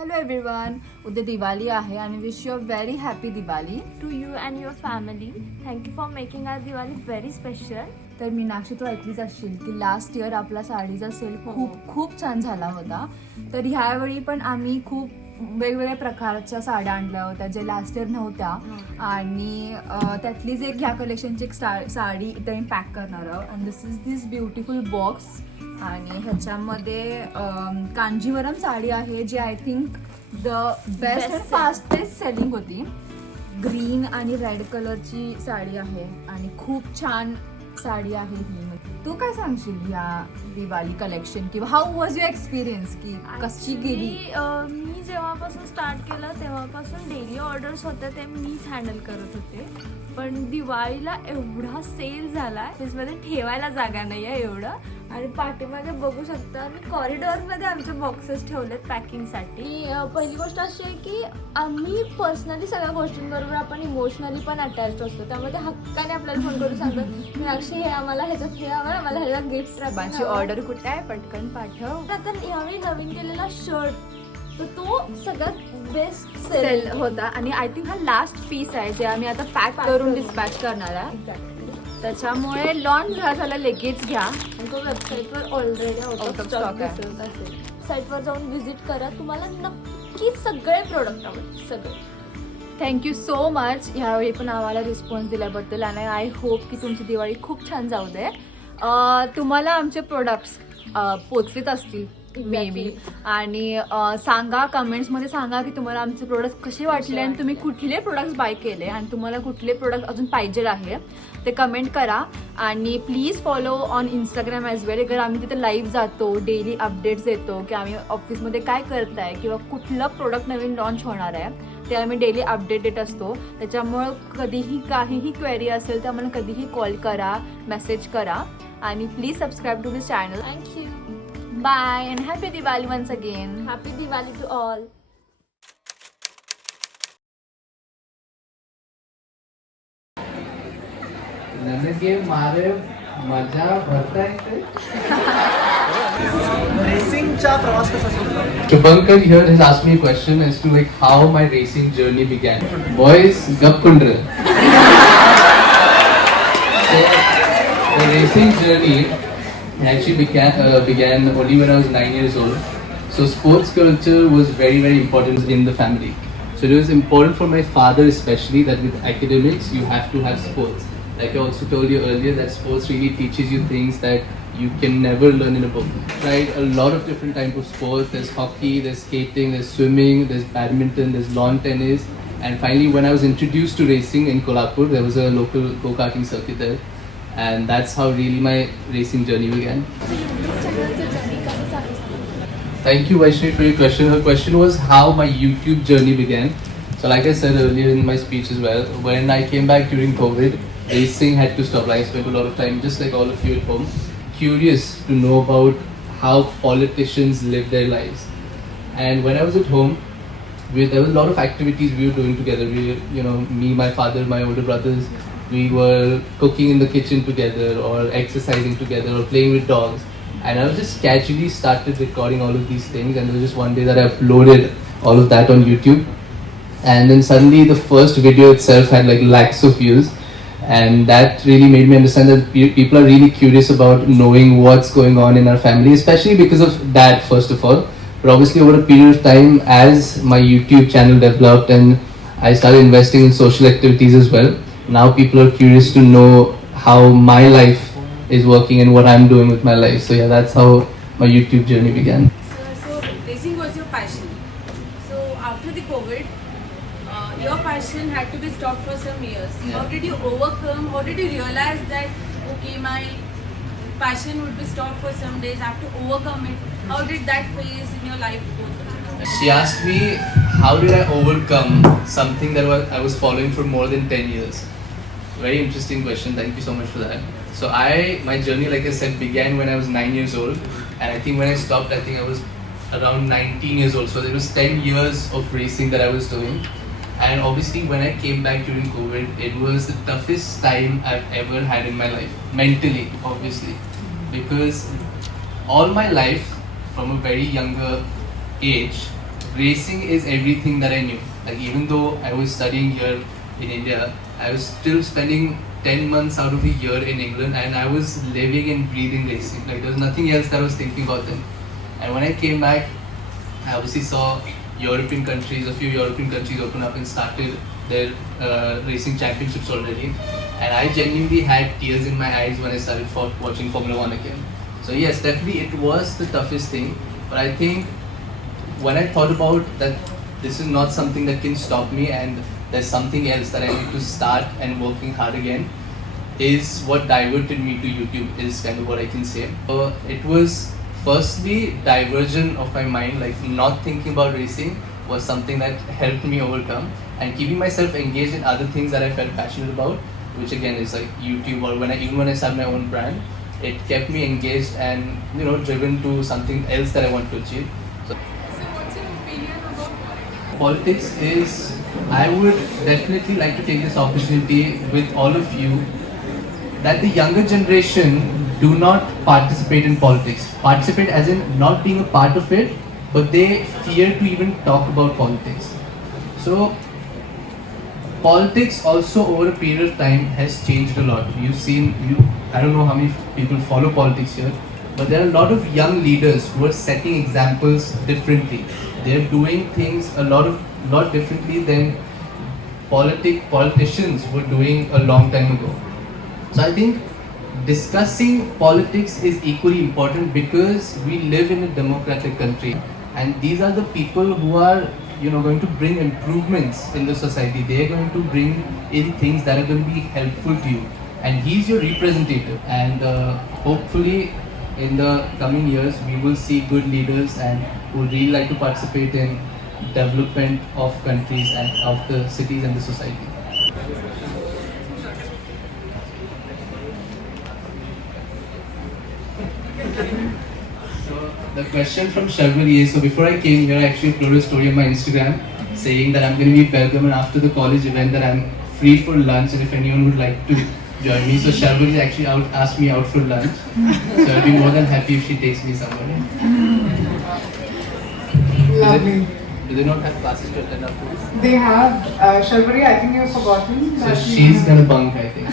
Hello everyone, उद्या दिवाळी आहे आणि wish you a very happy Diwali to you and your family. Thank you for making our Diwali very special. तर मीनाक्षी तू ऐकलीच असशील की लास्ट इयर आपला साडीचा सेल खूप छान झाला होता. तर ह्यावेळी पण आम्ही खूप वेगवेगळ्या प्रकारच्या साड्या आणल्या होत्या जे लास्ट इयर नव्हत्या आणि त्यातलीच एक ह्या कलेक्शनची एक साडी इथे मी पॅक करणार आहोत अँड दिस ब्युटिफुल बॉक्स आणि ह्याच्यामध्ये कांजीवरम साडी आहे जी I think the best and fastest selling होती. ग्रीन आणि रेड कलरची साडी आहे आणि खूप छान साडी आहे ही. तू काय सांगशील या दिवाळी कलेक्शन किंवा हाऊ वॉज युअर एक्सपिरियन्स की कशी गेली? मी जेव्हापासून स्टार्ट केलं तेव्हापासून डेली ऑर्डर्स होते ते मीच हँडल करत होते. पण दिवाळीला एवढा सेल झाला त्याच्यामध्ये ठेवायला जागा नाही आहे एवढं. आणि पाठीमागे बघू शकता मी कॉरिडॉरमध्ये आमचे बॉक्सेस ठेवलेत पॅकिंगसाठी. पहिली गोष्ट अशी आहे की आम्ही पर्सनली सगळ्या गोष्टींबरोबर आपण इमोशनली पण अटॅच असतो. त्यामध्ये हक्काने आपल्याला फोन करून सांगतो मीनाक्षी हे आम्हाला ह्याच्यात हे हवं, आम्हाला ह्याला गिफ्ट माझी ऑर्डर कुठे आहे पटकन पाठव. आता यावेळी नवीन केलेला शर्ट तर तो सगळ्यात बेस्ट सेल होता आणि आय थिंक हा लास्ट पीस आहे जे आम्ही आता पॅक करून डिस्पॅच करणार आहे. त्याच्यामुळे लॉन्च झाला लगेच घ्या. तो वेबसाईटवर ऑलरेडी आउट ऑफ स्टॉक दिसत असेल. साईटवर जाऊन व्हिजिट करा, तुम्हाला नक्की सगळे प्रोडक्ट आवडतील सगळे. थँक्यू सो मच ह्यावेळी पण आम्हाला रिस्पॉन्स दिल्याबद्दल आणि आय होप की तुमची दिवाळी खूप छान जाऊ दे. तुम्हाला आमचे प्रोडक्ट्स पोचलेत असतील मे बी आणि सांगा कमेंट्समध्ये सांगा की तुम्हाला आमचे प्रोडक्ट कसे वाटले आणि तुम्ही कुठले प्रोडक्ट्स बाय केले आणि तुम्हाला कुठले प्रोडक्ट अजून पाहिजे आहे ते कमेंट करा. आणि please follow on Instagram as well. कारण आम्ही तिथे लाईव्ह जातो, डेली अपडेट्स देतो की आम्ही ऑफिसमध्ये काय करत आहे किंवा कुठलं प्रोडक्ट नवीन लॉन्च होणार आहे ते आम्ही डेली अपडेट देत असतो. त्याच्यामुळं कधीही काहीही क्वेरी असेल तर आम्हाला कधीही कॉल करा, मेसेज करा आणि please subscribe to this channel. Thank you. Bye and happy Diwali once again. Happy Diwali to all. ನನಗೆ ಮಾರೆ मजा भरता येते. रेसिंगचा प्रवास कसा सुरू? Shubhankar here has asked me a question as to like how my racing journey began. Boys, gappundra. So, the racing journey actually began only when I was 9 years old. So sports culture was very important in the family. So it was important for my father especially that with academics you have to have sports. Like I also told you earlier that sports really teaches you things that you can never learn in a book. Right? A lot of different types of sports. There's hockey, there's skating, there's swimming, there's badminton, there's lawn tennis. And finally when I was introduced to racing in Kolhapur, there was a local go-karting circuit there. And that's how really my racing journey began. Thank you Vaishnavi for your question. Her question was how my YouTube journey began. So like I said earlier in my speech as well, when I came back during COVID, racing had to stop. I spent a lot of time, just like all of you at home, curious to know about how politicians live their lives. And when I was at home, there was a lot of activities we were doing together. Me, my father, my older brothers, we were cooking in the kitchen together or exercising together or playing with dogs. And I was just casually started recording all of these things, and there was just one day that I uploaded all of that on YouTube. And then suddenly the first video itself had like lakhs of views. And that really made me understand that people are really curious about knowing what's going on in our family, especially because of that first of all. But obviously over a period of time, as my YouTube channel developed and I started investing in social activities as well, now people are curious to know how my life is working and what I'm doing with my life. So yeah, that's how my YouTube journey began. So racing was your passion. So after the COVID, your passion had to be stopped for some years. Yeah. How did you overcome? How did you realize that okay, my passion would be stopped for some days? I have to overcome it. How did that phase in your life go through? She asked me how did I overcome something that I was following for more than 10 years. Very interesting question. Thank you so much for that. So my journey, like I said, began when I was 9 years old, and I think when I stopped, I think I was around 19 years old. So there was 10 years of racing that I was doing. And obviously when I came back during COVID, it was the toughest time I've ever had in my life, mentally, obviously, because all my life from a very younger age, racing is everything that I knew. Like even though I was studying here in India, I was still spending 10 months out of a year in England, and I was living and breathing racing. Like there was nothing else that I was thinking about then. And when I came back, I obviously saw European countries, a few European countries open up and started their racing championships already. And I genuinely had tears in my eyes when I started watching Formula One again. So yes, definitely it was the toughest thing. But I think when I thought about that this is not something that can stop me and there's something else that I need to start and working hard again, is what diverted me to YouTube, is kind of what I can say. It was firstly diversion of my mind, like not thinking about racing was something that helped me overcome, and keeping myself engaged in other things that I felt passionate about, which again is like YouTube, or even when I started my own brand, it kept me engaged and driven to something else that I want to achieve. So what's your opinion about politics is, I would definitely like to take this opportunity with all of you that the younger generation do not participate in politics. Participate as in not being a part of it, but they fear to even talk about politics. So politics also over a period of time has changed a lot. You've seen, I don't know how many people follow politics here, but there are a lot of young leaders who are setting examples differently. They're doing things a lot differently than politicians were doing a long time ago. So I think discussing politics is equally important because we live in a democratic country, and these are the people who are going to bring improvements in the society. They are going to bring in things that are going to be helpful to you, and he's your representative. And hopefully in the coming years we will see good leaders and who really like to participate in development of countries and of the cities and the society. So the question from Sharvari is, so before I came here, I actually uploaded a story on my Instagram saying that I'm going to be welcome, and after the college event that I'm free for lunch, and if anyone would like to join me. So Sharvari actually asked me out for lunch. So I'd be more than happy if she takes me somewhere. Lovely. Do they not have classes to attend afterwards? They have Sharvari, I think you've forgotten. So that she's gonna bunk, I think.